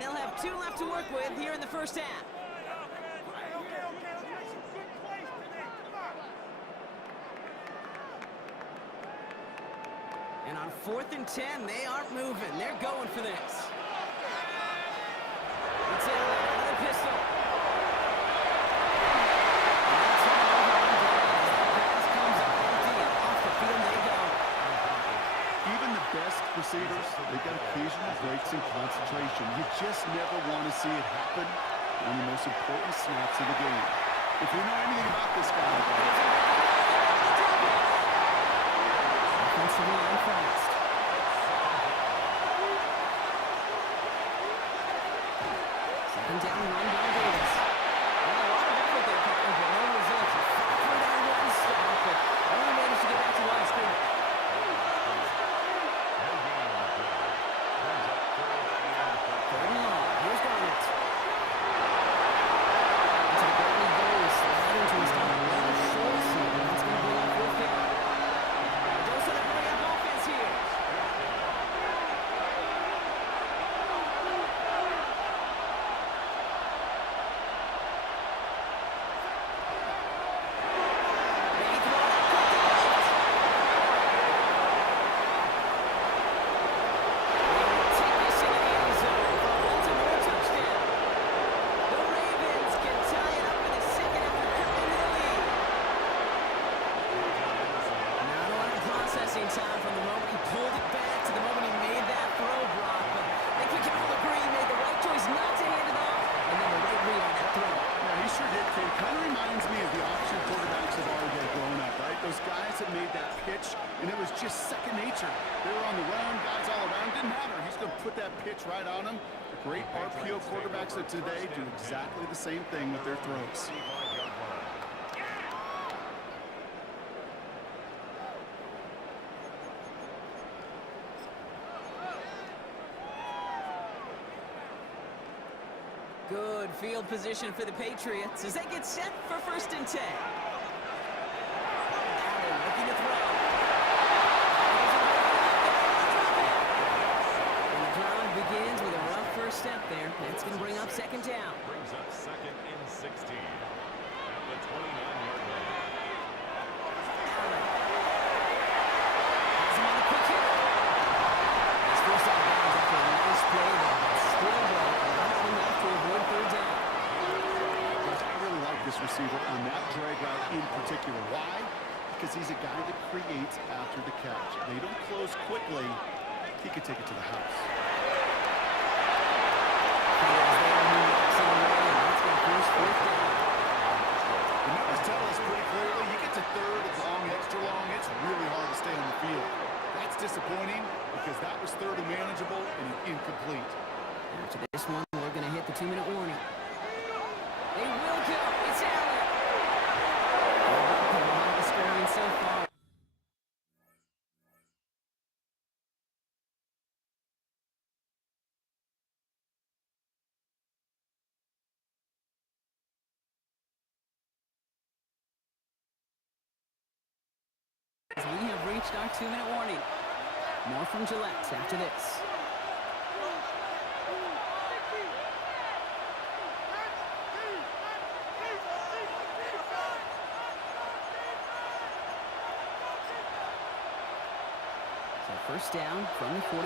and they'll have 2 left to work with here in the first half. And on 4th and 10, they aren't moving. They're going for this. It's another pistol. Best receivers, they've got occasional breaks in concentration. You just never want to see it happen on the most important snaps of the game. If we know anything about this guy, offensive line fast. Second down, run by Davis. Well, a lot of effort there, Cotton, but no results. A 4th down stop, but only managed to get back to the line of scrimmage. Time from the moment he pulled it back to the moment he made that throw, Brock. But I think we can all agree he made the right choice not to hand it off, and then the right read on that throw. Yeah, he sure did, Kate. Kind of reminds me of the option quarterbacks of our day growing up, right? Those guys that made that pitch, and it was just second nature. They were on the run, guys all around. Didn't matter. He's going to put that pitch right on them. The great RPO quarterbacks of today do exactly the same thing with their throws. Good field position for the Patriots as they get set for 1st and 10. Allen looking to throw. And the drive begins with a rough first step there. That's going to bring up 2nd down. Brings up 2nd and 16 at the 29-yard line. Allen. Has him on the quick hit. He's forced out of bounds after a nice play there. Still though, not enough to avoid 3rd down. I really like this receiver on that drag route in particular. Why? Because he's a guy that creates after the catch. They don't close quickly. He could take it to the house. The numbers tell us pretty clearly, you get to 3rd, it's long, extra long, it's really hard to stay on the field. That's disappointing because that was 3rd and manageable and incomplete. After this one, we're going to hit the 2-minute warning. They will go. It's Allen. The scoring so far. As we have reached our 2-minute warning. More from Gillette after this. First down from the 41.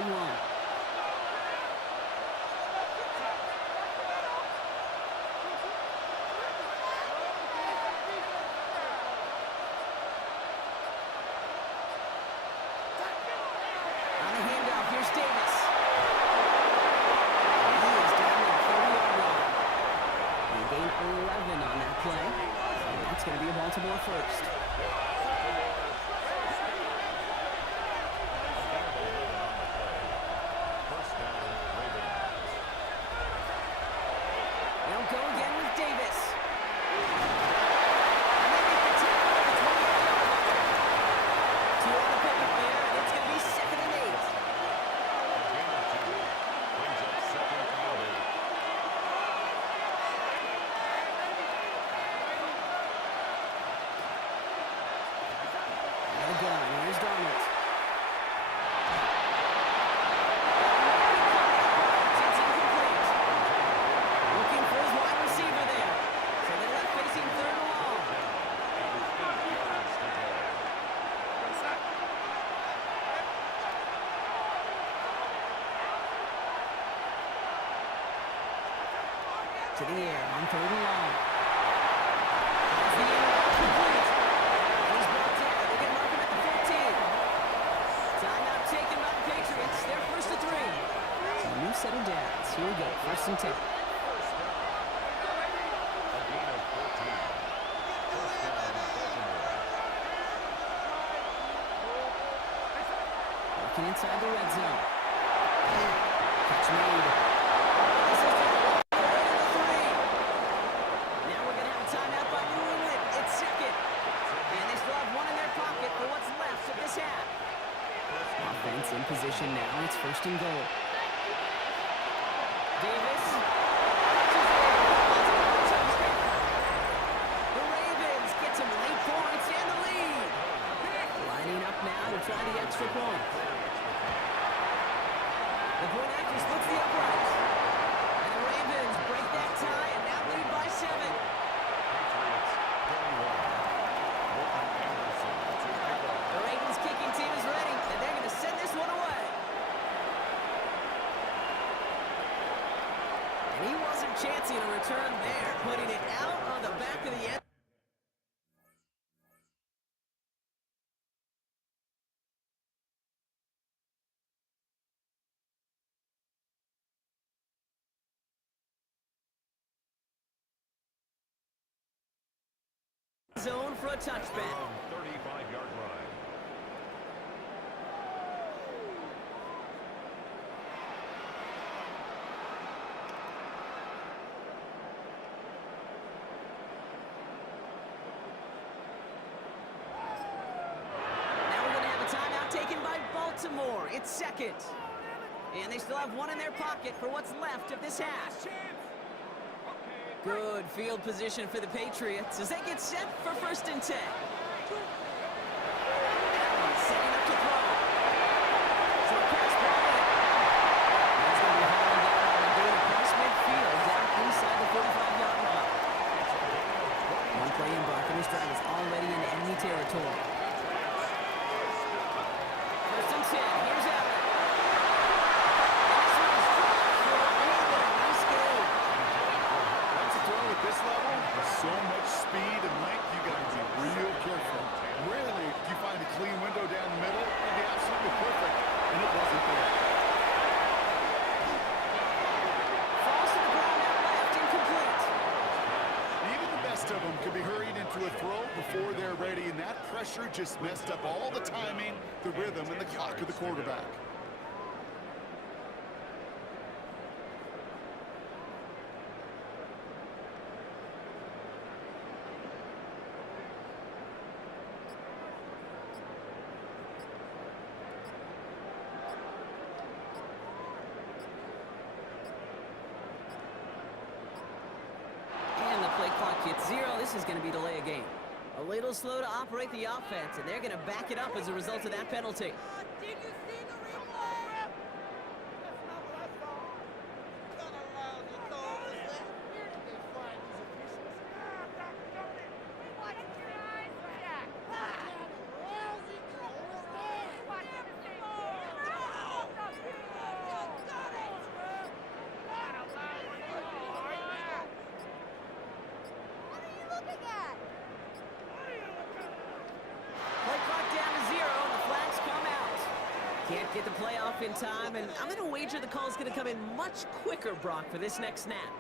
On the handoff, here's Davis. He is down at the 30-yard line. He gained 11 on that play. And that's going to be a Baltimore first. Go again with Davis. And they make the tackle at the 28-yard line. 2 on the pickup there, and it's going to be 2nd and 8. Brings up 2nd and 8. And again, here's Darnold. It's incomplete. to the air on 3rd and long. That's the end route complete. He's brought down. They can mark him at the 14. Timeout taken by the Patriots. They're 1st and 3. So a new set of downs. Here we go. 1st and 10. A gain of 14. First down, Baltimore. Working inside the red zone. Catch made. This is the 3. Now we're going to have a timeout by New England. It's 2nd. And they still have one in their pocket for what's left of this half. Offense in position now. It's 1st and goal. Davis. The Ravens get some late points and the lead. Lining up now to try the extra point. The point after splits the uprights. And the Ravens break that tie and now lead by 7. Patriots 31. Wilton Anderson to kick off. The Ravens kicking team is ready, and they're going to send this one away. And he wasn't chancing a return there, putting it out on the back of the end. Zone for a touchback. From 35-yard line. Now we're going to have a timeout taken by Baltimore. It's 2nd. And they still have one in their pocket for what's left of this half. Good field position for the Patriots as they get set for 1st and 10. Allen setting up to throw. Short pass ball in. He's going to be hauling down on the gain across midfield down inside the 45-yard line. One play embark, and this drive is already in enemy territory. 1st and 10. Here's Allen. And this one's dropped for a little bit of nice gain. Once a throw at this level, with so much speed and length, you got to be real careful. Rarely do you find a clean window down the middle. It'd be absolutely perfect, and it wasn't there. Falls to the ground out left, incomplete. Even the best of them could be hurried into a throw before they're ready, and that pressure just messed up all the timing, the rhythm, and the clock of the quarterback. And the play clock hits 0. This is going to be delay a game. A little slow to operate the offense, and they're going to back it up as a result of that penalty. Did you see the replay? That's not what I saw. Gonna allow the throw. Where did they find these officials? Watch your eyes, Jack. Lousy call. Watch him say, what are you looking at? Play clock down to 0, and the flags come out. Can't get the play off in time, and I'm going to wager the call is going to come in much quicker, Brock, for this next snap.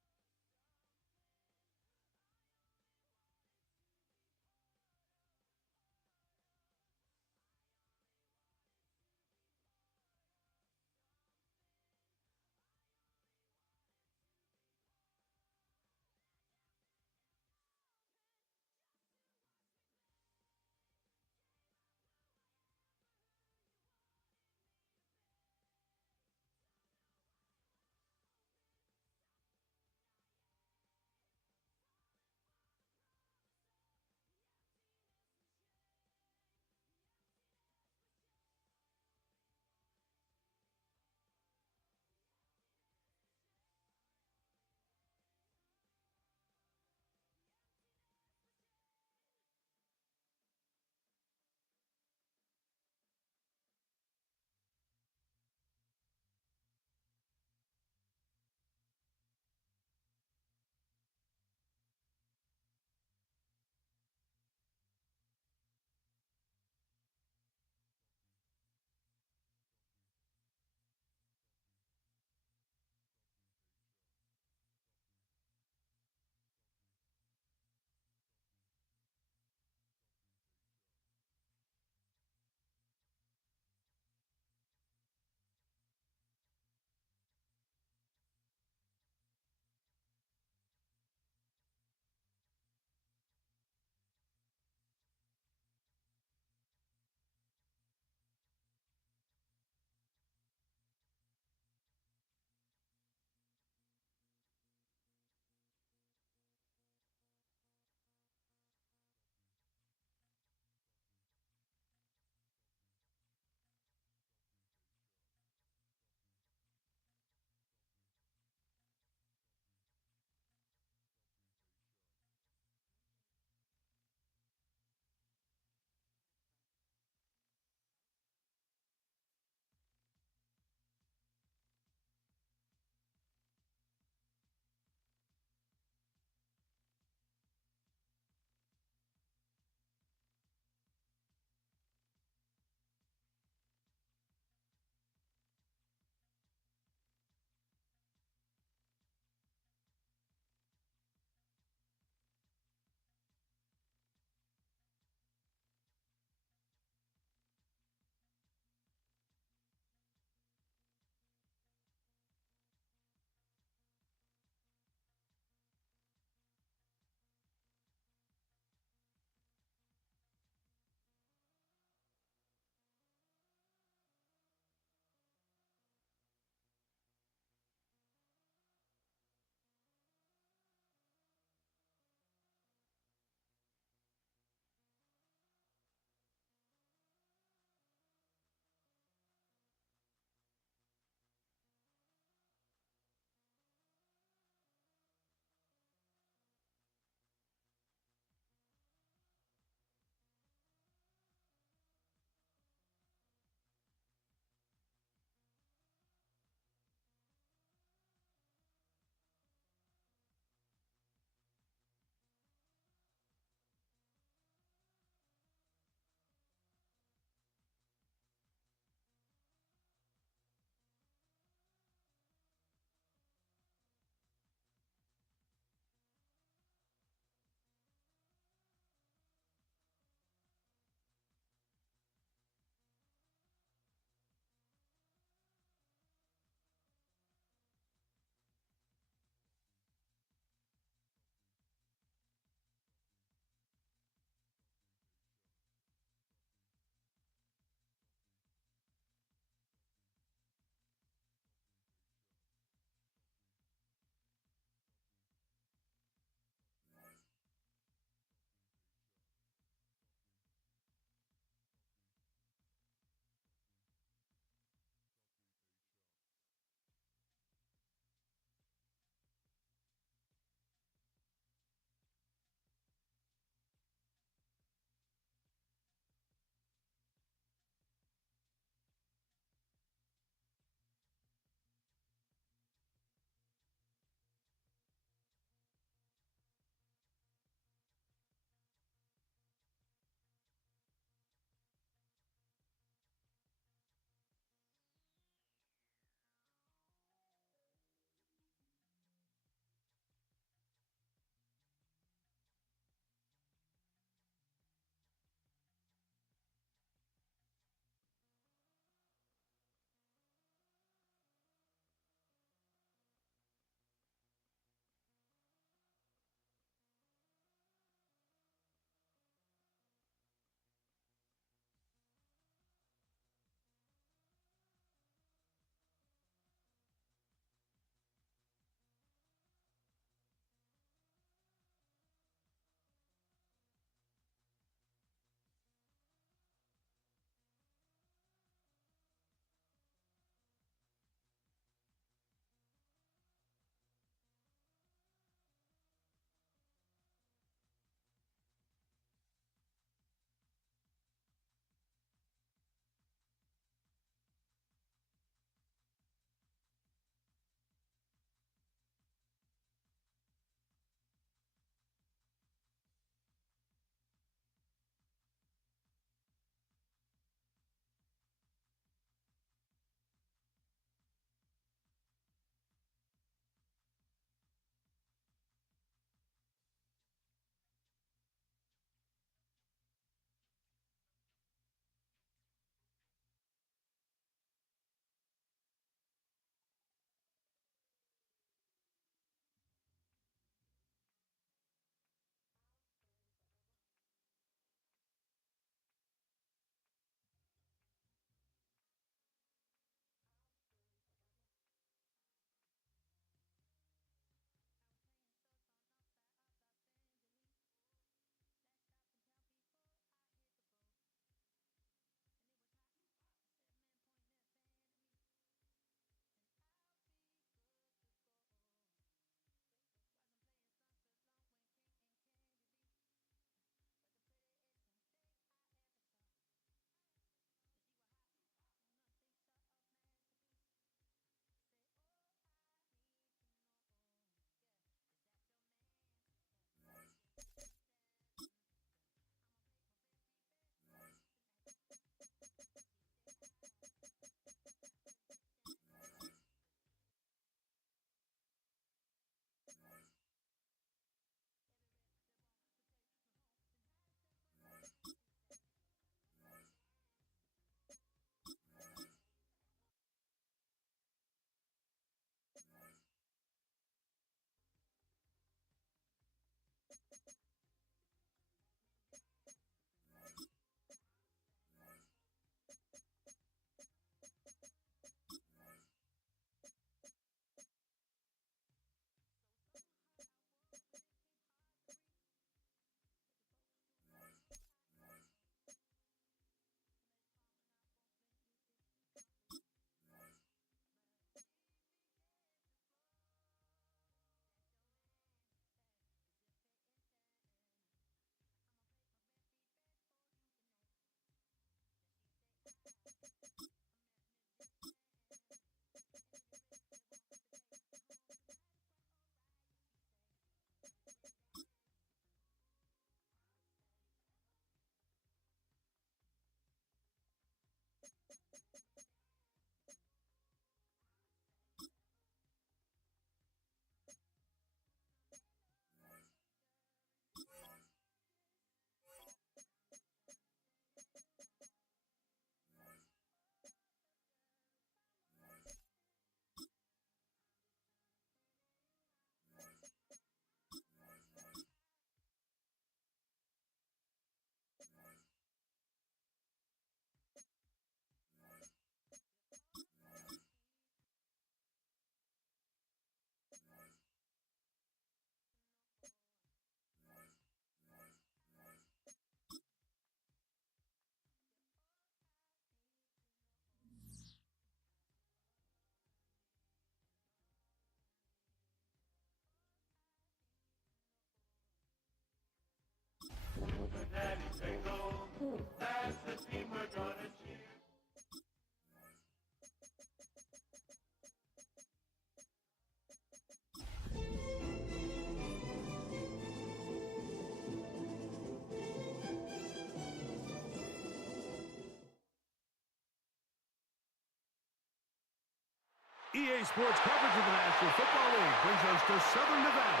EA Sports coverage of the National Football League brings us to Southern Nevada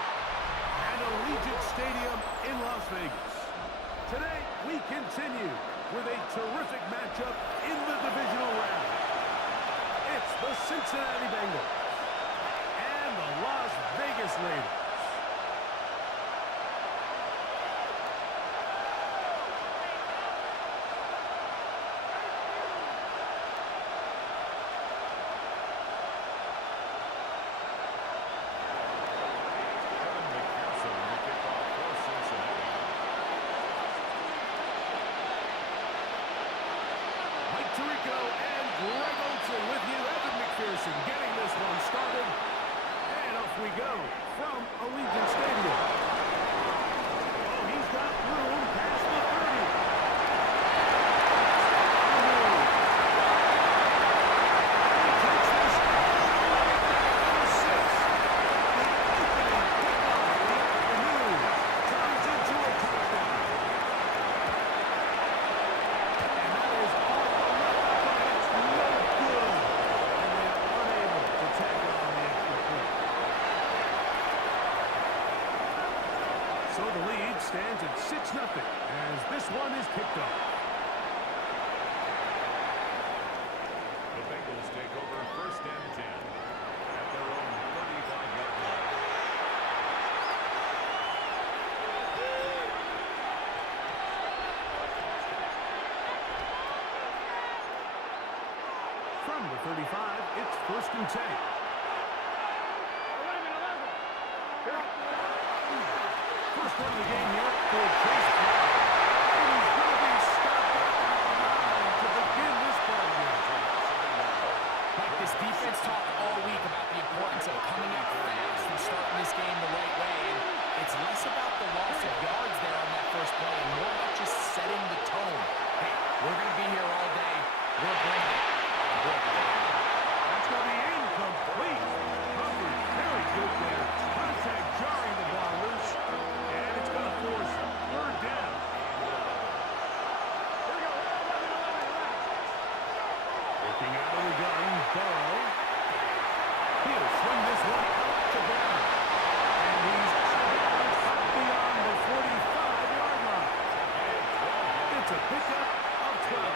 and Allegiant Stadium in Las Vegas. Today, we continue with a terrific matchup in the divisional round. It's the Cincinnati Bengals and the Las Vegas Raiders. Tirico and Greg Olsen with you. Evan McPherson getting this one started. And off we go from Allegiant Stadium. Oh, he's got room past the 30. He takes this all the way to the 6. The opening kickoff turns into a touchdown. And that is all. So the lead stands at 6-0 as this one is kicked off. The Bengals take over 1st and 10 at their own 35-yard line. From the 35, it's 1st and 10. First one of the game here for Chase Brown. And he's going to be stopped at the line to begin this ball game. Like this defense talked all week about the importance of coming out fast and starting this game the right way. And it's less about the loss of yards there on that first play and more about just setting the tone. Hey, we're going to be here all day. We're bringing it. That's going to be incomplete. Humphrey, very good there. Contact jarring the ball loose. And it's going to force 3rd down. Looking out of the gun, Burrow. He'll swing this one out to Brown. And he's up beyond the 45-yard line. It's a pickup of 12.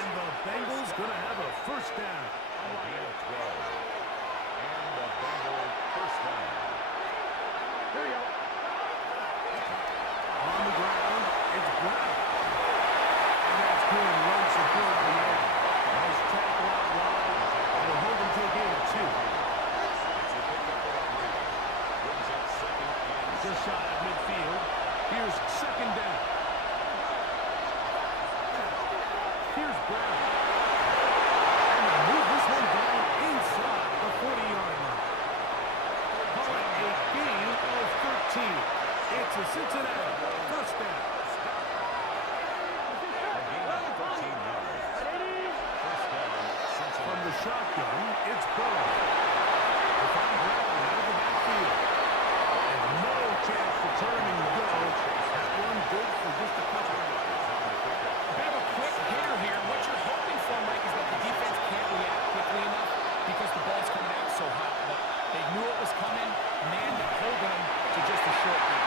And the Bengals going to have a 1st down. A gain of 12. And the Bengals 1st down. Here we go. On the ground, it's Brown. And that's good run support at the end. Nice tackle out wide. And we're holding to a gain of 2. It's a pickup of 3. Brings up 2nd and 6. Just shot at midfield. Here's 2nd down. Here's Brown. And they move this one down inside the 40-yard line. Call it a gain of 13. It's a Cincinnati 1st down. A gain of 13 yards. 1st down, Cincinnati. From the shotgun, it's Burrow. To find Brown out of the backfield. And no chance to turn and go. That one good for just a couple. A bit of a quick hitter here. What you're hoping for, Mike, is that the defense can't react quickly enough because the ball's coming out so hot. But they knew it was coming, manned it, holding them to just a short gain.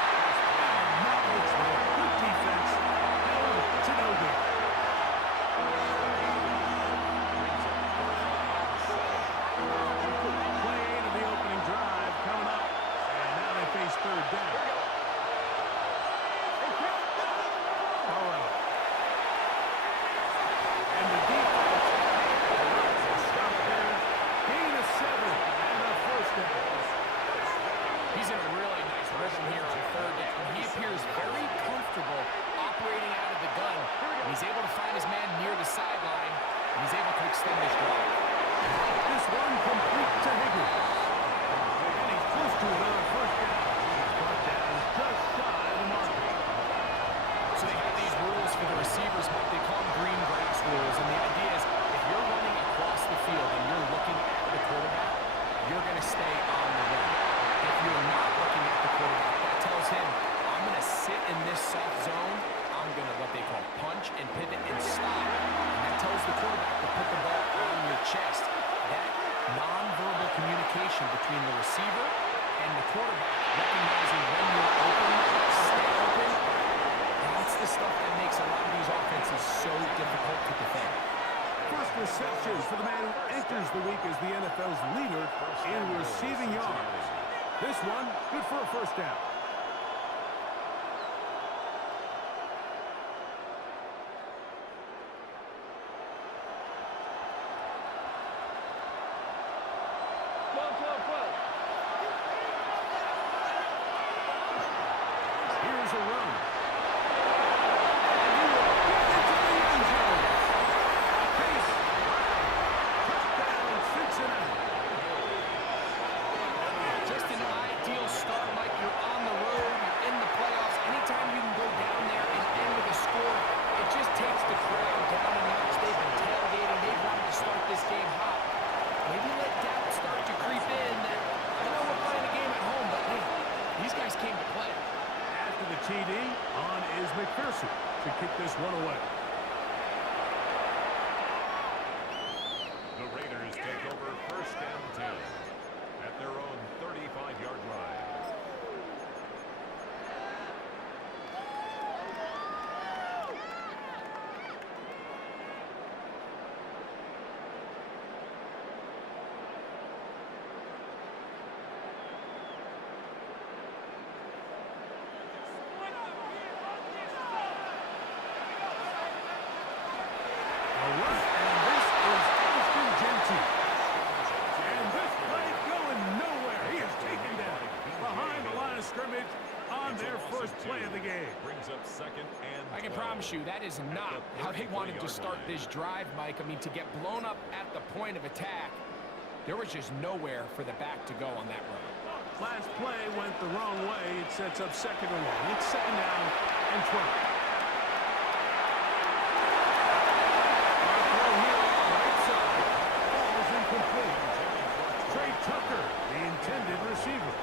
And that looks like good defense. Held to no gain. Play 8 of the opening drive. week as the NFL's leader in receiving yards. This one, good for a first down. Here's a run. And he will get into the end zone. Case touchdown, Cincinnati. Just an ideal start, Mike. You're on the road, you're in the playoffs. Anytime you can go down there and end with a score, it just takes the crowd down a notch. They've been tailgating. They've wanted to start this game hot. Maybe let doubt start to creep in that, I know we're playing a game at home, but hey, these guys came to play. After the TD, on is McPherson to kick this one away. The Raiders take over first and 10 at their own 35-yard line. And this is Austin Gentry. And this play going nowhere. He is taken down behind the line of scrimmage on their first play of the game. Brings up second and I can 12. promise you that is not how they wanted to start this drive, Mike. I mean, to get blown up at the point of attack, there was just nowhere for the back to go on that run. Last play went the wrong way. It sets up second and long. It's second down and 12. Throw here on the right side. Ball is incomplete. Trey Tucker, the intended receiver.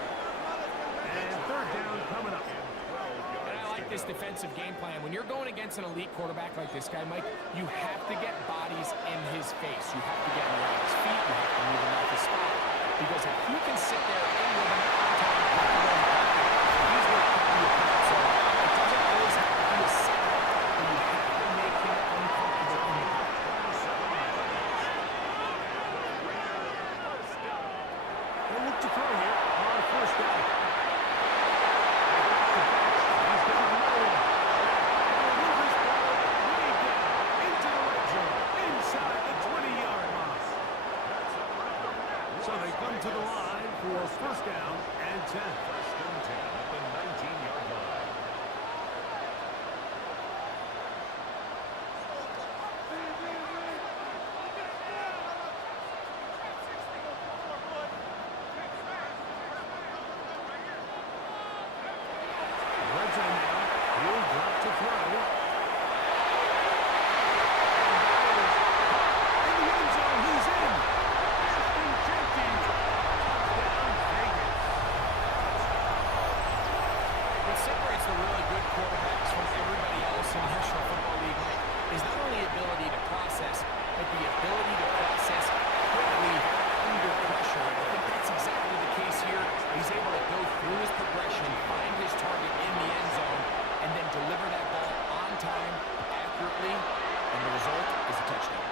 And third down coming up. And I like this defensive game plan. When you're going against an elite quarterback like this guy, Mike, you have to get bodies in his face. You have to get him around his feet. You have to move him off his spot. Because if he can sit there in with him on top of the he's going to carry you out. So it doesn't always have to be a set, but you have to make him uncomfortable in the pocket. They'll look to throw here on first down. He's got nowhere. They'll move this ball way down into the red zone, inside the 20-yard line. So they come to the line for first down and 10. First and 10 at the 19-yard line. Red zone now. He'll drop to throw. In the end zone, he's in. Ashton Jenkins. Touchdown, Vegas. What separates the really good quarterbacks from everybody else in the National Football League, Mike, is not only ability to process, but the ability to process quickly under pressure. I think that's exactly the case here. He's able to go through his progression, find his target in the end zone, and then deliver that ball on time, accurately, and the result is a touchdown.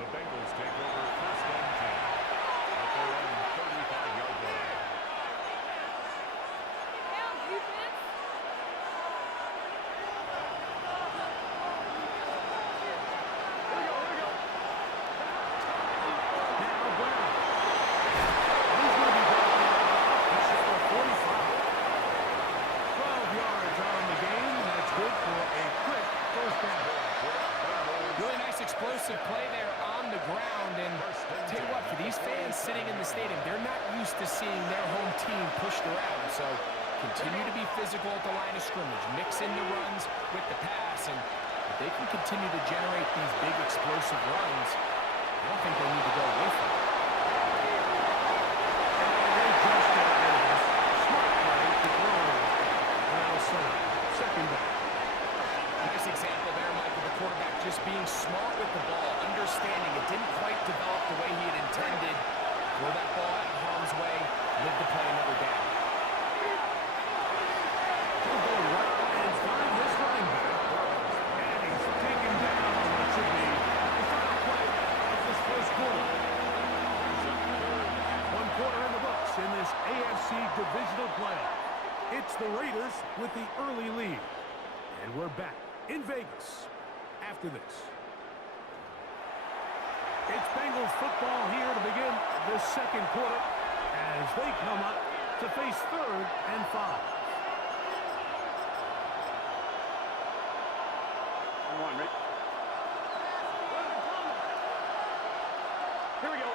The Bengals take over first and 10 at their own 35-yard line. Now Brown. He's going to be brought down at the 45. 12 yards on the game. That's good for a quick first down. Really nice explosive play there on the ground. And tell you what, for these fans sitting in the stadium, they're not used to seeing their home team pushed around. So continue to be physical at the line of scrimmage. Mix in the runs with the pass. And if they can continue to generate these big explosive runs, I don't think they need to go away from it. And they just got rid of this. Smart play to throw. Now second down. Nice example there, Mike, of the quarterback just being smart with the ball, understanding it didn't quite develop the way he had intended. Throw that ball out of harm's way, live to play another down. He'll go right and find his running back. And he's taken down on what should be AFC Divisional Playoff. It's the Raiders with the early lead. And we're back in Vegas after this. It's Bengals football here to begin the second quarter as they come up to face 3rd and 5. Come on, Rick. Here we go.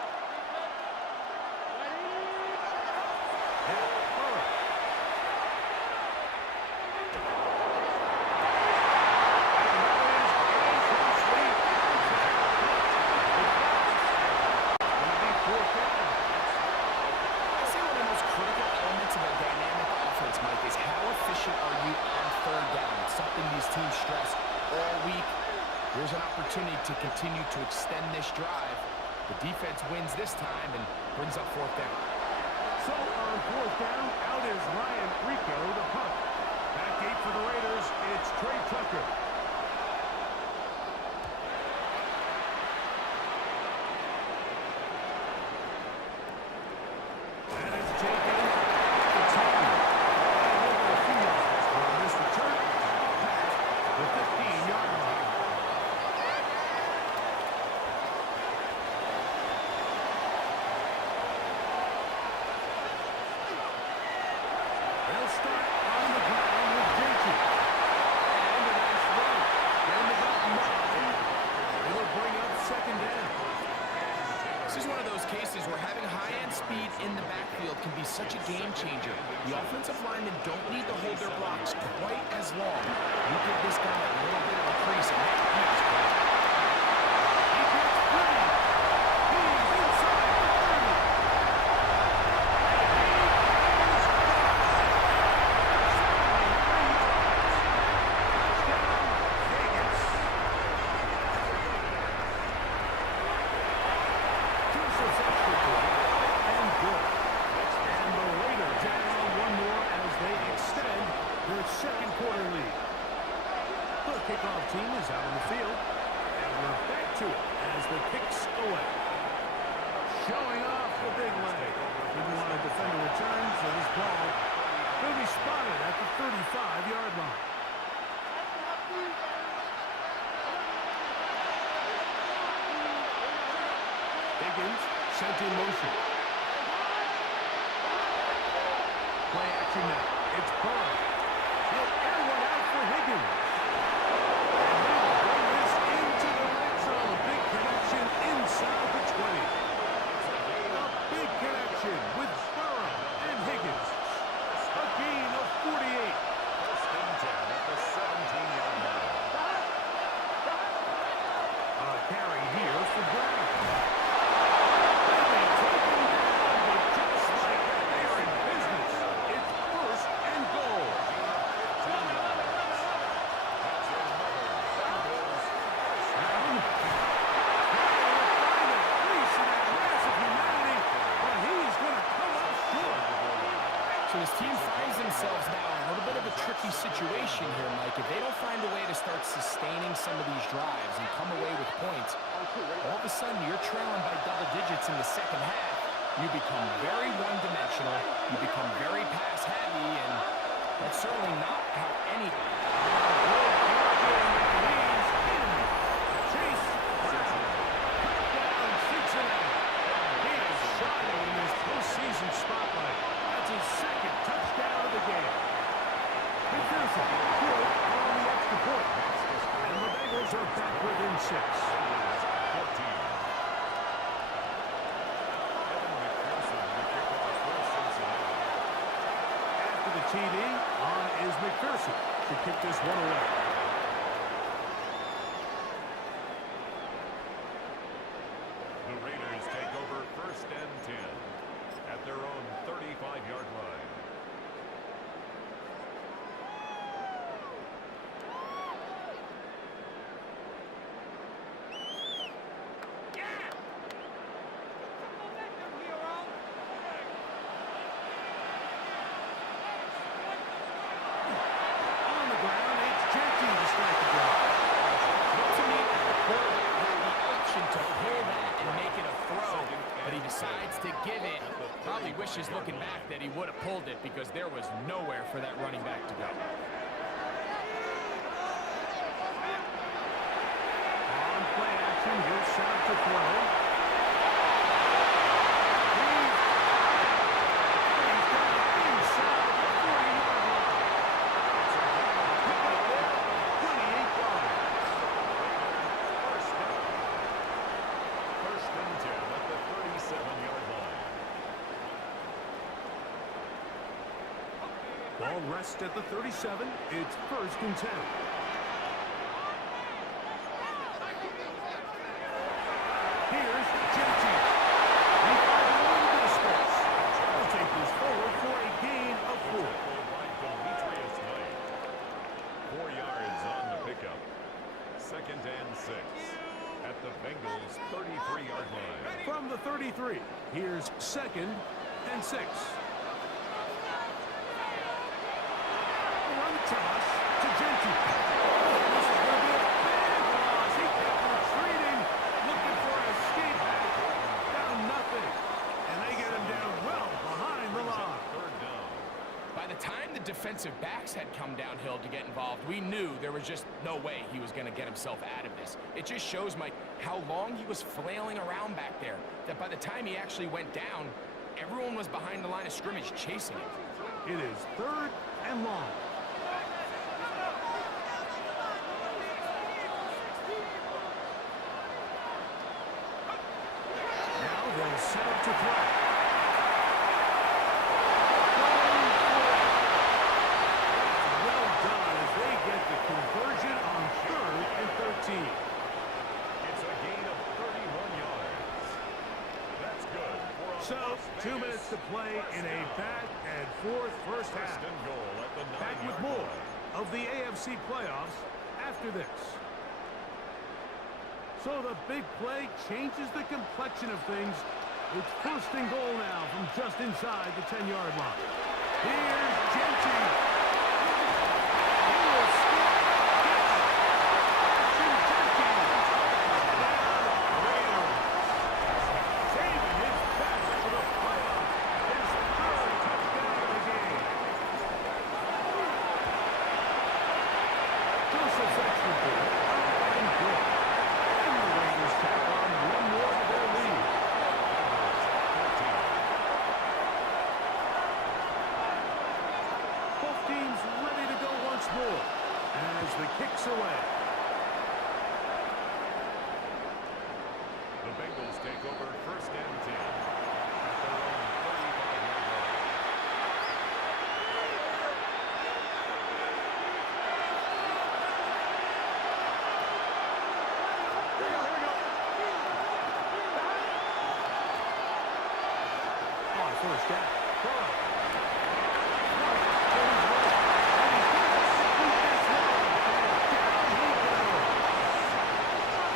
Here's an opportunity to continue to extend this drive. The defense wins this time and brings up 4th down. So on 4th down, out is Ryan Rico, the punt. Back deep for the Raiders, it's Trey Tucker. And it's taken to 10. And over a few yards for this return. The 15-yard line. They'll start on the ground with Jenkins. And a nice run. And about 9. It'll bring up 2nd down. This is one of those cases where having high-end speed in the backfield can be such a game changer. The offensive linemen don't need to hold their blocks quite as long. You give this guy a little bit of a crease and he's great. He gets free. He's inside the 30. Second quarter lead. The kickoff team is out on the field, and we're back to it as the kicks away. Showing off the big leg. Didn't want to defend a return, so this ball will be spotted at the 35-yard line. Higgins sent in motion. Play action now. It's Burrow. He'll air one out for Higgins. And they'll bring this into the red zone. A big connection inside the 20. A big connection with Burrow and Higgins. A gain of 48. 1st and 10 at the 17-yard line. A carry here for Brown. And they take him down, but just like that, they're in business. It's 1st and goal. So his team finds themselves now in a little bit of a tricky situation here, Mike. If they don't find a way to start sustaining some of these drives and come away with points, all of a sudden you're trailing by double digits in the second half. You become very one-dimensional. You become very pass-heavy, and that's certainly not how any... Chase Brown. Touchdown, Cincinnati. He is shining in this postseason spotlight. That's his 2nd touchdown of the game. McPherson good on the extra point. And the Bengals are back within 6. 14. After the TD, on is McPherson to kick this one away. The Raiders take over 1st and 10 at their own 35-yard line. On the ground, it's Jenkins. wishes looking back that he would have pulled it because there was nowhere for that running back to go. On play action, he'll set up to throw. He's got it inside the 40-yard line. Right there, 28 yards. First and 10 at the 37-yard line. Ball rests at the 37. It's first and 10. Here's Genty. He finds a little bit of space. He'll take this forward for a gain of 4. Tackled by Demetrius Knight. 4 yards on the pickup. Second and 6 at the Bengals' 33-yard line. From the 33, here's second and 6. Run toss to Genty. This is going to be a big loss. He kept retreating, looking for an escape back. Down nothing. And they get him down well behind the line. Third down. By the time the defensive backs had come downhill to get involved, we knew there was just no way he was going to get himself out of this. It just shows, Mike, how long he was flailing around back there, that by the time he actually went down, everyone was behind the line of scrimmage chasing him. It is third and long. Now they'll set up to throw. Well done as they get the conversion on third and 13. It's a gain of 31 yards. That's good for a So, Las 2 Vegas minutes to play in a back and forth first half. first and goal at the 9-yard Back with more line. of the AFC playoffs after this. So the big play changes the complexion of things. It's first and goal now from just inside the 10-yard line. Here's Genty. He will score. Genty. Raiders. Saving his pass to the playoffs. His third touchdown of the game. Joseph's extra point. And good. And the Raiders tack on one more to their lead. Both teams ready to go once more as the kick's away. The Bengals take over first and 10 at their own 35-yard line. On first down.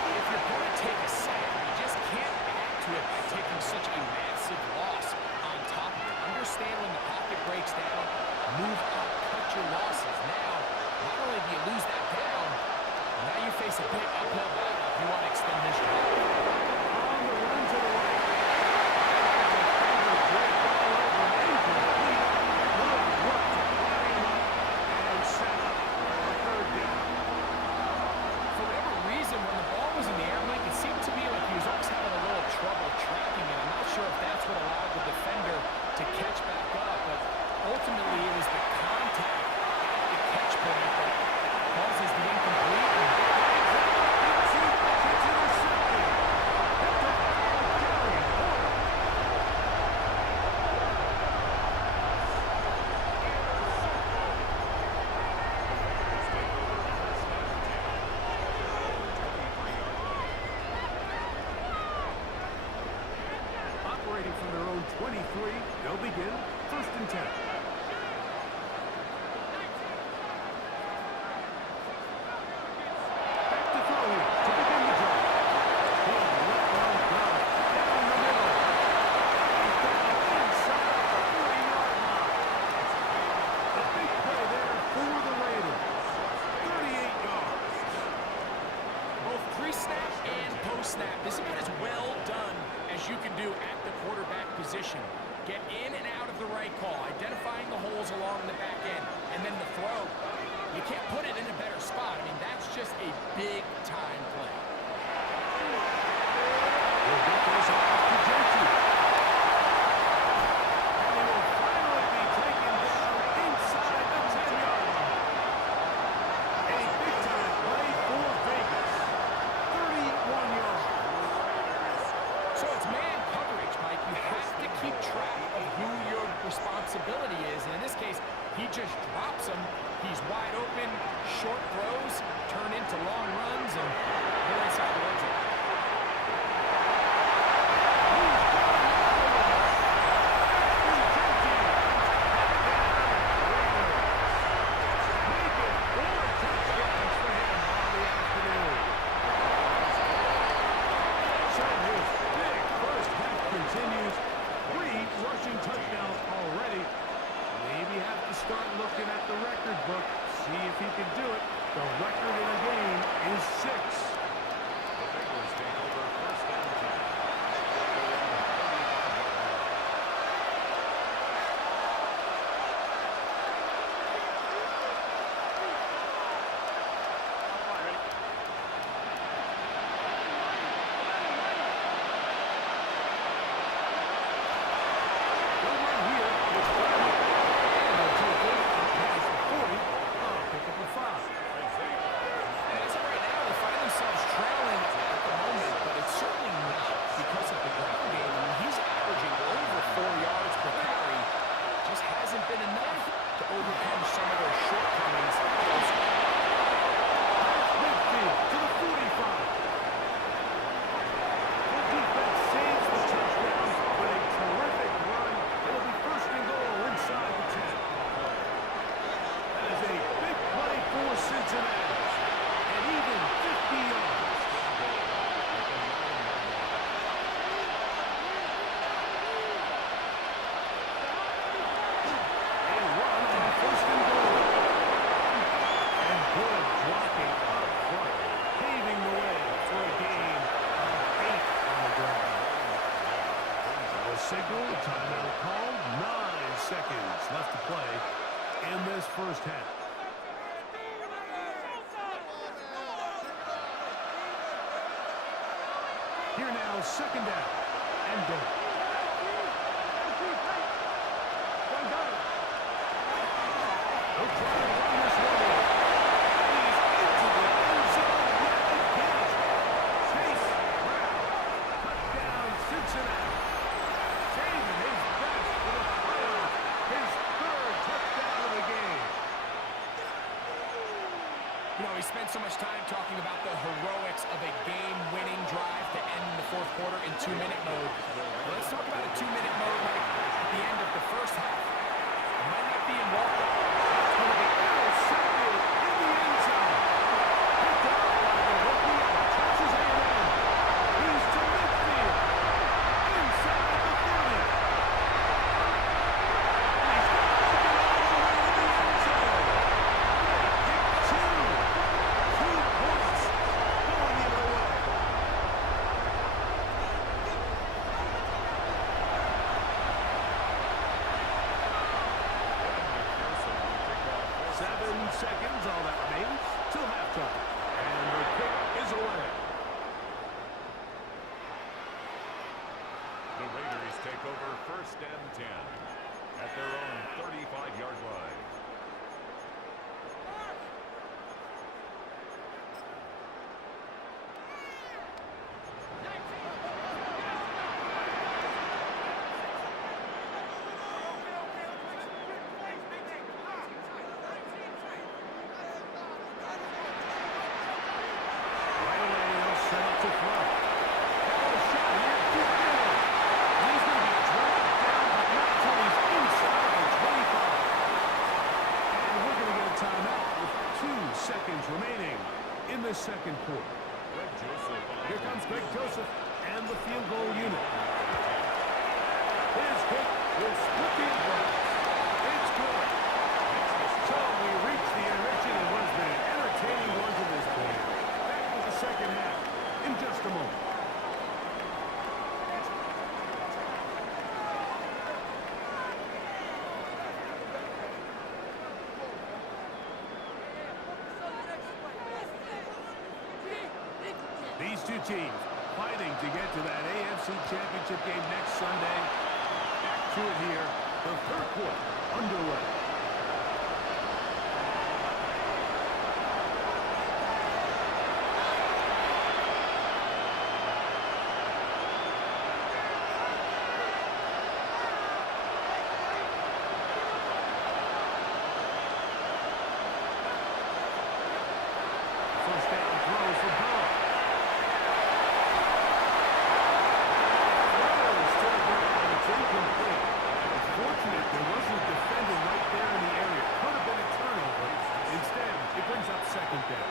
If you're going to take a sack, you just can't add to it by taking such a massive loss on top of it. Understand when the pocket breaks down, move up, cut your losses. Now, not only do you lose that down, now you face a big uphill battle if you want to extend this drive. On the run to the right. Great ball over incomplete. Good work to fly him up and set up a third down. For whatever reason, when the ball was in the air, Mike, it seemed to me like he was always having a little trouble tracking it. I'm not sure if that's what allowed the defender to catch back up, but ultimately it was the contact at the catch point that causes the incomplete. Operating from their own 23, they'll begin first and 10. Back to throw here to begin the drive. He'll let one go down the middle. He's got it inside the 40-yard line. A big play there for the Raiders. 38 yards. Both pre-snap and post-snap, this is about as well done as you can do at the quarterback position. Get in and right call, identifying the holes along the back end. And then the throw, you can't put it in a better spot. I mean, that's just a big-time play. We'll get this off to Jensen. And he will finally be taken down inside the 10-yard line. A big-time play for Vegas. 31 yards. So it's man coverage, Mike. You have to keep track of who your responsibility is. And in this case, he just drops him. He's wide open. Short throws turn into long runs, and they're inside the red zone. Start looking at the record book, see if he can do it. The record in a game is 6. The Bengals take over first and 9 seconds left to play in this first half. Here now, second down and goal. They'll try to run this one in. He's into the end zone yet again. Chase Brown, touchdown Cincinnati. Saving his best for the Flyers, his third touchdown of the game. You know, we spent so much time talking about the heroics of a game-winning drive to end the fourth quarter in 2-minute mode. Well, let's talk about a 2-minute mode like at the end of the first half. It might not be in Walker. It's going to be Al Samuel in the end zone. Picked up by the rookie out of Texas A&M. He's to midfield. Inside the 30. And he's going to take it all the way to the end zone. They pick 2. 2 points going the other way. Seconds, all that remains, till halftime. And the kick is away. The Raiders take over first and 10 at their own 35-yard line. Right away, they'll set up to throw. Got a shot here, deep middle. And he's going to be dragged down, but not until he's inside the 25. And we're going to get a timeout with 2 seconds remaining in the second quarter. Greg Joseph on Here comes Greg Joseph and the field goal unit. His kick will split the advance. It's good. So we reach the intermission in what has been an entertaining one to this point. Back with the second half in just a moment. These two teams fighting to get to that AFC Championship game next Sunday. Back to it here. The third quarter underway. First down throw for Burrow. Throw is to the ground. It's incomplete. It's fortunate there wasn't a defender right there in the area. Could have been a turnover. Instead, it brings up second down.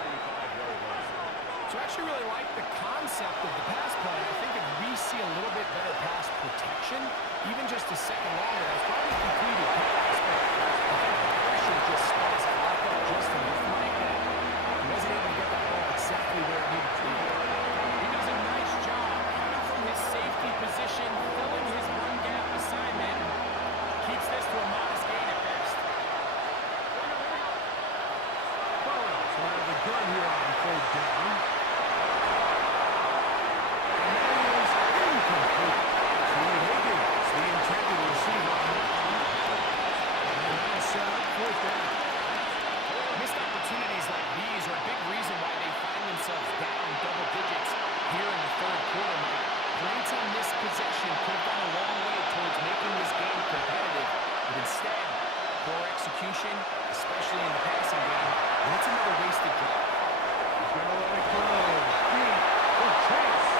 So I actually really like the concept of the pass play. I think if we see a little bit better pass protection, even just a second longer, that's probably a completed pass. But I think the pressure just sped his clock up just enough, Mike, that he wasn't able to get that ball exactly where it needed to be. He does a nice job coming from his safety position, filling his run gap assignment, keeps this to a modest gain at best. Burrows will have the gun here on third down. And that is incomplete. To Higgins, the intended receiver on that one. And that'll set up fourth down. Missed opportunities like these are a big reason why they find themselves down double digits here in the third quarter, Mike. Points on this possession could have gone a long way towards making this game competitive, but instead, poor execution, especially in the passing game, and it's another wasted drive. He's going to let it go. Deep for Chase.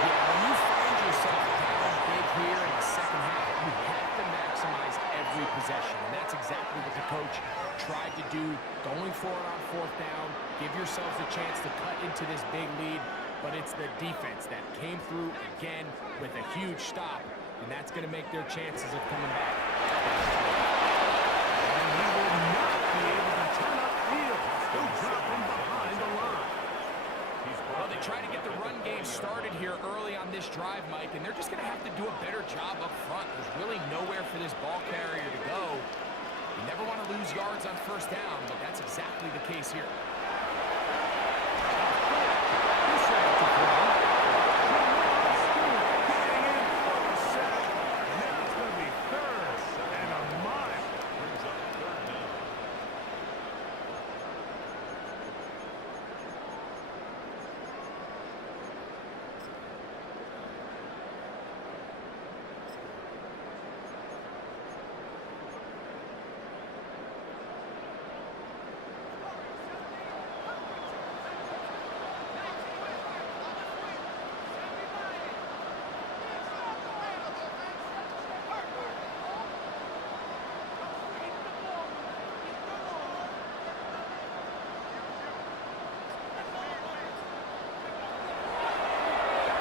Yeah, when you find yourself down big here in the second half, you have to maximize every possession, and that's exactly what the coach tried to do, going for it on fourth down, give yourselves a chance to cut into this big lead, but it's the defense that came through again with a huge stop, and that's going to make their chances of coming back. And he will not be able to turn upfield. Still dropping behind the line. Well, they try to get the run game started here early on this drive, Mike, and they're just going to have to do a better job up front. There's really nowhere for this ball carrier to go. You never want to lose yards on first down, but that's exactly the case here. This out to throw. Still getting in for the sack. And then it's going to be third and a mile. Brings up third down.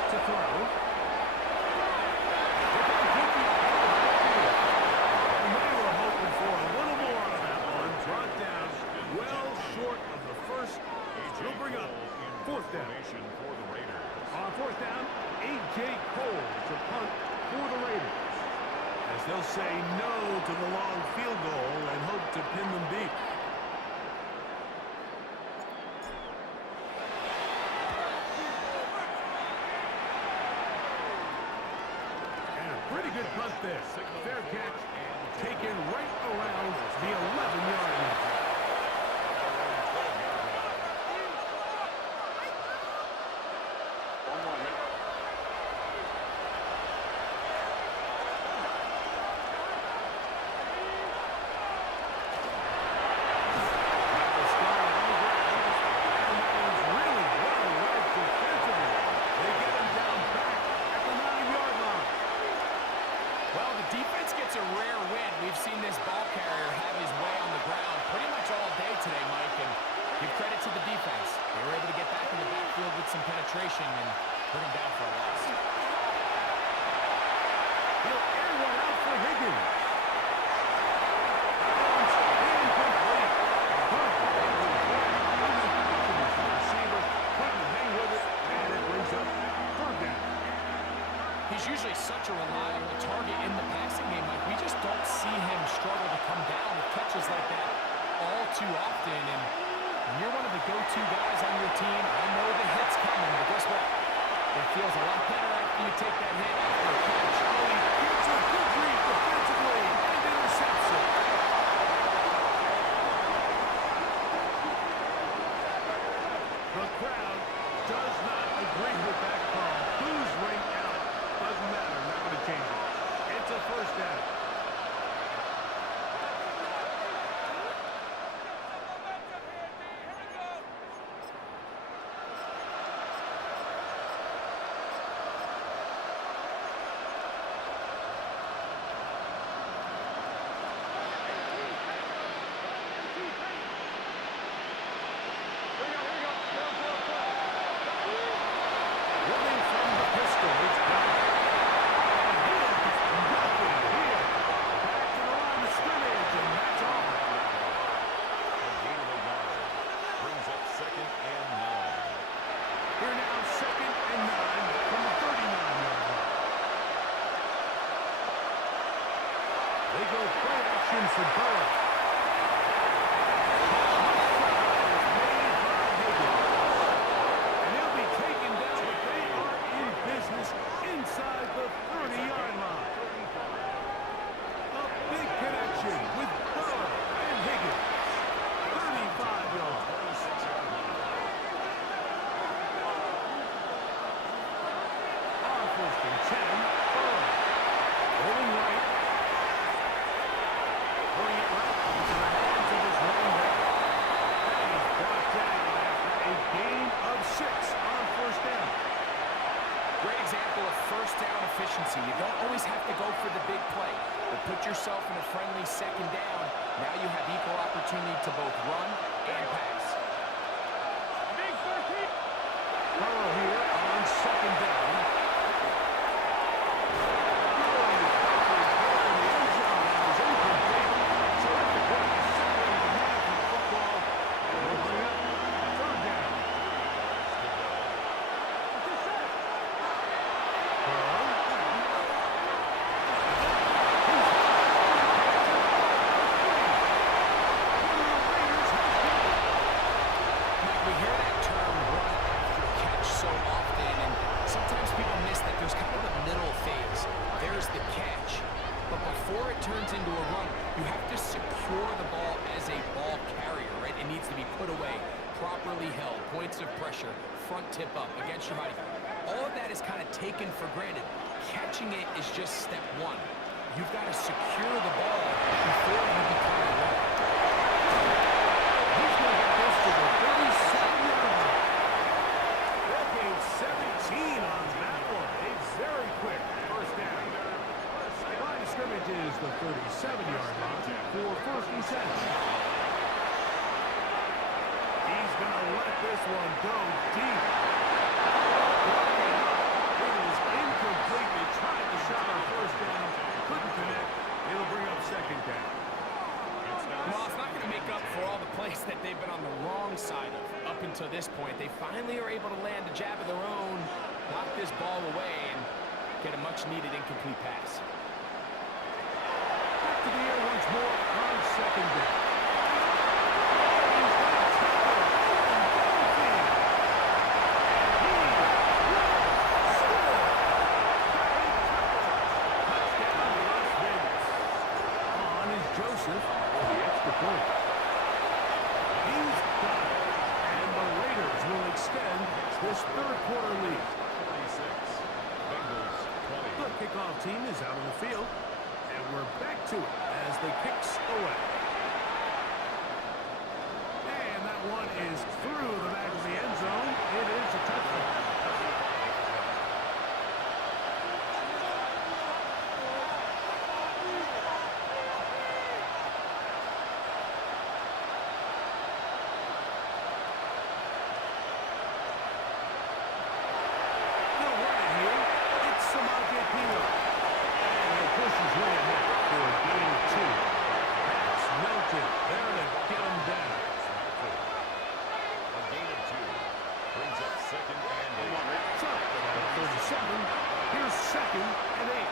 To throw. And they were hoping for a little more on that one. Brought down well short of the first. It'll bring up fourth down. Formation for the Raiders. On fourth down, A.J. Cole to punt for the Raiders. As they'll say no to the long field goal and hope to pin them deep. And a pretty good punt there. Fair catch, taken right around the 11-yard line. Well, the defense gets a rare win. We've seen this ball carrier have his way on the ground pretty much all day today, Mike, and give credit to the defense. They were able to get back in the backfield with some penetration and bring him down for a loss. He'll air one out for Higgins. He's usually such a reliable target in the passing game. Like, we just don't see him struggle to come down with catches like that all too often. And when you're one of the go-to guys on your team, I know the hit's coming, but guess what? crowd does not agree with that call. Who's ring out? Doesn't matter. Not going to change it. It's a first down. Running from the pistol, it's back. And he has got nothing here. Back to the line of scrimmage, and that's all. A gain of a yard. Brings up 2nd and 9. Here now, 2nd and 9 from the 39-yard line. They go play action for Burrow. And he'll be taken down, but they are in business inside the 30-yard line. A big connection with Burrow and Higgins. 35 yards. 26-yard line. On 1st and 10, Burrow. Rolling right. Putting it right into the hands of his running back. And he's brought down after a gain of 6 on 1st down. Great example of first down efficiency. You don't always have to go for the big play, but put yourself in a friendly 2nd down. Now you have equal opportunity to both run and pass. Burrow here on 2nd down. We hear that term run after catch so often, and sometimes people miss that there's kind of a middle phase. There's the catch, but before it turns into a run, you have to secure the ball as a ball carrier, right? It needs to be put away, properly held, points of pressure, front tip up, against your body. All of that is kind of taken for granted. Catching it is just step one. You've got to secure the ball before you become a runner. He's going to get this to the 37-yard line. They'll gain 17 on that one. A very quick first down. Line of scrimmage is the 37-yard line for 1st and 10. He's going to let this one go deep. It is incomplete. They tried the shot on 1st down. Couldn't connect. It'll bring up 2nd down. No, it's not going to make up for all the plays that they've been on the wrong side of up until this point. They finally are able to land a jab of their own, knock this ball away, and get a much-needed incomplete pass. Back to the air once more on 2nd down. Joseph for the extra point. He's got it, and the Raiders will extend this 3rd quarter lead. 26. Bengals 20. The kickoff team is out on the field, and we're back to it as the kicks away. And that one is through the back of the end zone. It is a touchdown. Pushes way ahead for a gain of 2. That's Melton there to get him down. A gain of 2. Brings up 2nd and 8. So, at 37, here's 2nd and 8.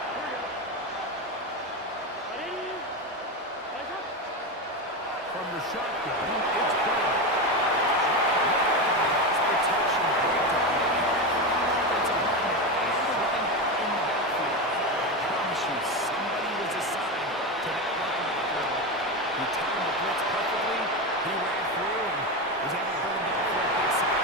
From the shotgun, it's Burrow. Protection breakdown. It's a running back and running back in the backfield. I promise you, somebody was assigned to that linebacker. He timed the blitz perfectly. He ran through and was able to bring him down for a big sack.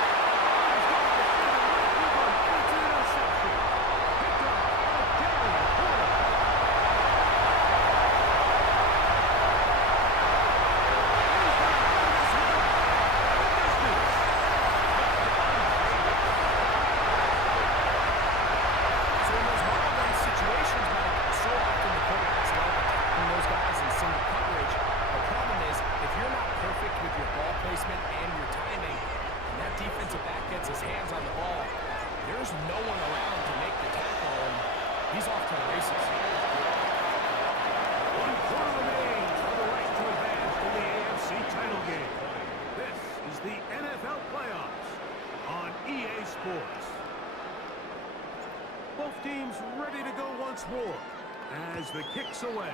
the kicks away.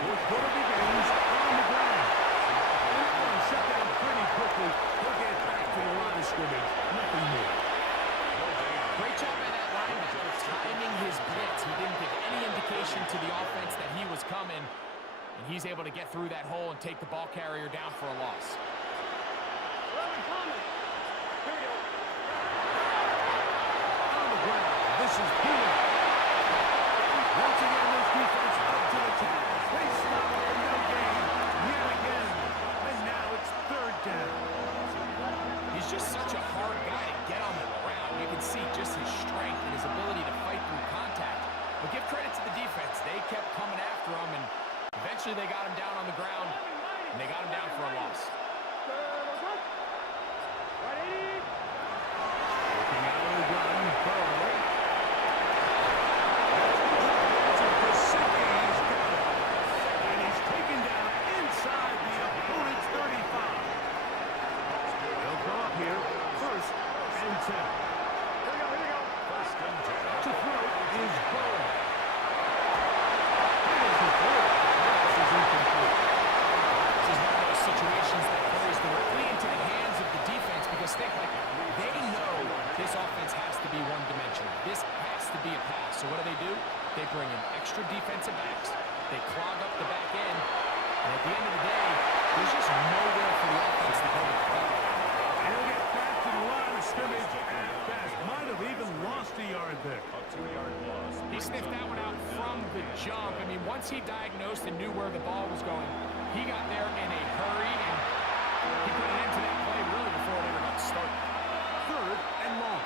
Fourth quarter begins on the ground. And that one shut down pretty quickly. He'll get back to the line of scrimmage. Nothing more. Great job by that linebacker timing his blitz. He didn't give any indication to the offense that he was coming, and he's able to get through that hole and take the ball carrier down for a loss. On the ground, this is Pino. Once again, this defense up to the task. They stop it, no gain. Yet again. And now it's third down. He's just such a hard guy to get on the ground. You can see just his strength and his ability to fight through contact. But give credit to the defense. They kept coming after him, and eventually they got him down on the ground, and they got him down for a loss. Looking out of the gun, Burrow. To Gesicki, he's got it. And he's taken down inside the opponent's 35. They'll go up here, first and 10. First and 10. To throw is Burrow. He doesn't throw it. Pass is incomplete. This is one of those situations that plays directly into the hands of the defense because they know this offense has to be one-dimensional. This has to be a pass. So what do? They bring in extra defensive backs. They clog up the back end. And at the end of the day, there's just nowhere for the offense to go to cover. And he'll get back to the line of scrimmage at best. Might have even lost a yard there. A 2-yard loss. He sniffed that one out from the jump. I mean, once he diagnosed and knew where the ball was going, he got there in a hurry, and he put it into that play really before it ever got started. Third and long.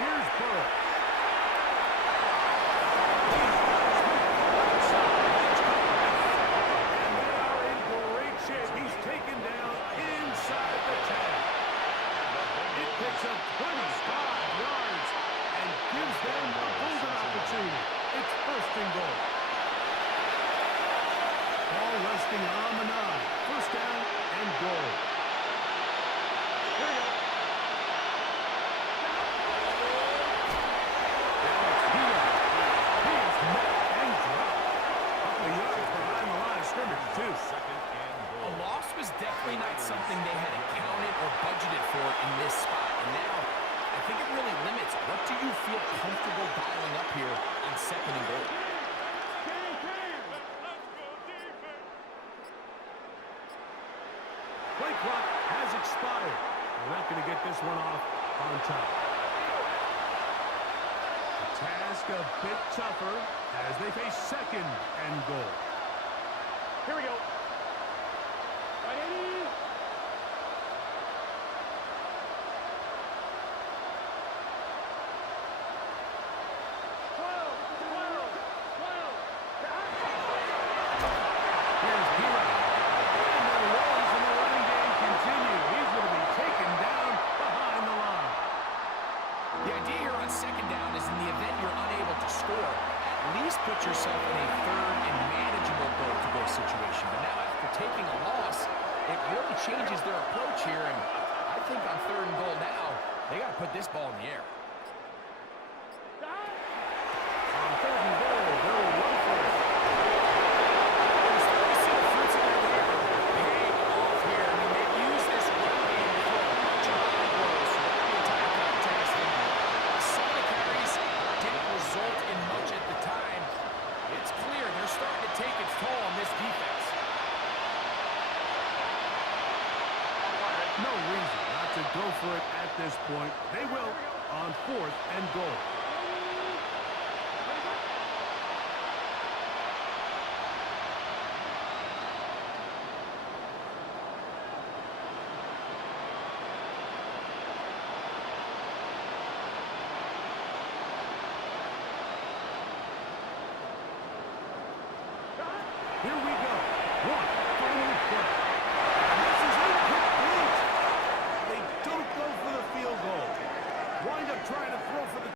Here's Burrow. And they are in great shape. He's taken down inside the 10. It picks up 25 yards and gives them a golden opportunity. It's first and goal. Ball resting on the 9. First down and goal. Here we go. Alex Hero. He is met and dropped. Couple of yards behind the line of scrimmage, too. Second and A goal. loss was definitely not something they had accounted or budgeted for in this spot. And now, I think it really limits what do you feel comfortable dialing up here on second and goal. Play clock has expired. We're not going to get this one off on time. The task a bit tougher as they face second and goal. Here we go. Here's Hero. And the runs in the running game continue. He's going to be taken down behind the line. The idea here on second down is in the event you're unable to score, at least put yourself in a third and manageable goal-to-go situation. But now after taking a loss, it really changes their approach here. And I think on third and goal now, they got to put this ball in the air. On third and goal, they'll run for it. We're starting to see the fruits of their labor paying off here. I mean, they've used this run game to throw a bunch of high blows throughout the entire contest. And some of the carries didn't result in much at the time. It's clear they're starting to take its toll on this defense. No reason not to go for it at this point. They will on fourth and goal. Here we go. One final play. This is incomplete. They don't go for the field goal. Wind up trying to throw for the